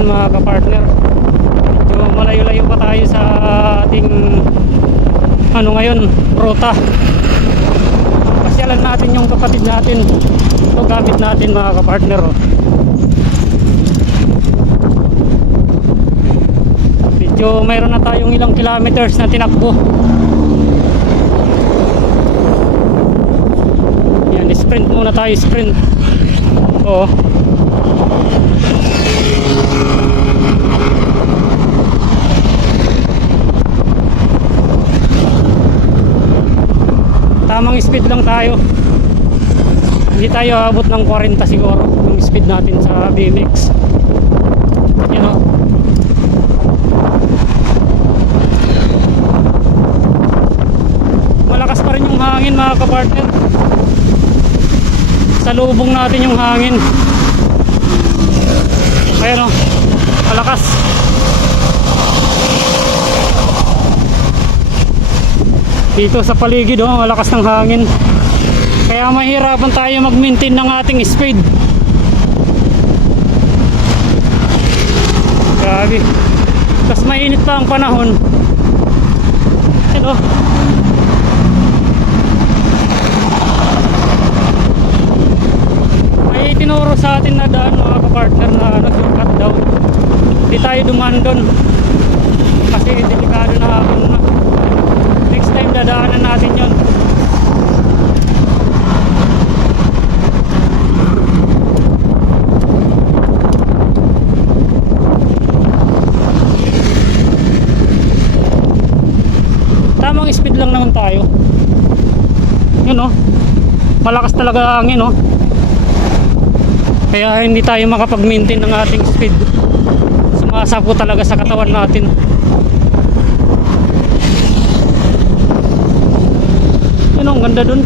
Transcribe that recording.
ngayon mga kapartner. So malayo-layo pa tayo sa ating ano ngayon, ruta. Pasyalan natin yung kapatid natin. Ito gamit natin mga kapartner. Medyo mayroon na tayong ilang kilometers na tinakbo. Yan, sprint muna tayo, sprint. Oo. Tamang speed lang tayo. Hindi tayo abot ng 40 siguro yung speed natin sa BMX. Yan o. Malakas pa rin yung hangin mga kapartner. Salubong natin yung hangin. Ayan o, malakas. Dito sa paligid oh, malakas ng hangin. Kaya mahirapan tayo mag-maintain ng ating speed. Grabe. Tapos mainit pa ang panahon. Ito. May tinuro sa atin na daan mga kapartner na nag-shortcut daw. Hindi tayo dumaan doon. Kasi delikado na hapon na. Next time dadaanan natin yon. Tamang speed lang naman tayo. Yun oh. Malakas talaga ang hangin oh. Kaya hindi tayo makapag-maintain ng ating speed. Sumasapo talaga sa katawan natin. Yun oh, ang ganda dun.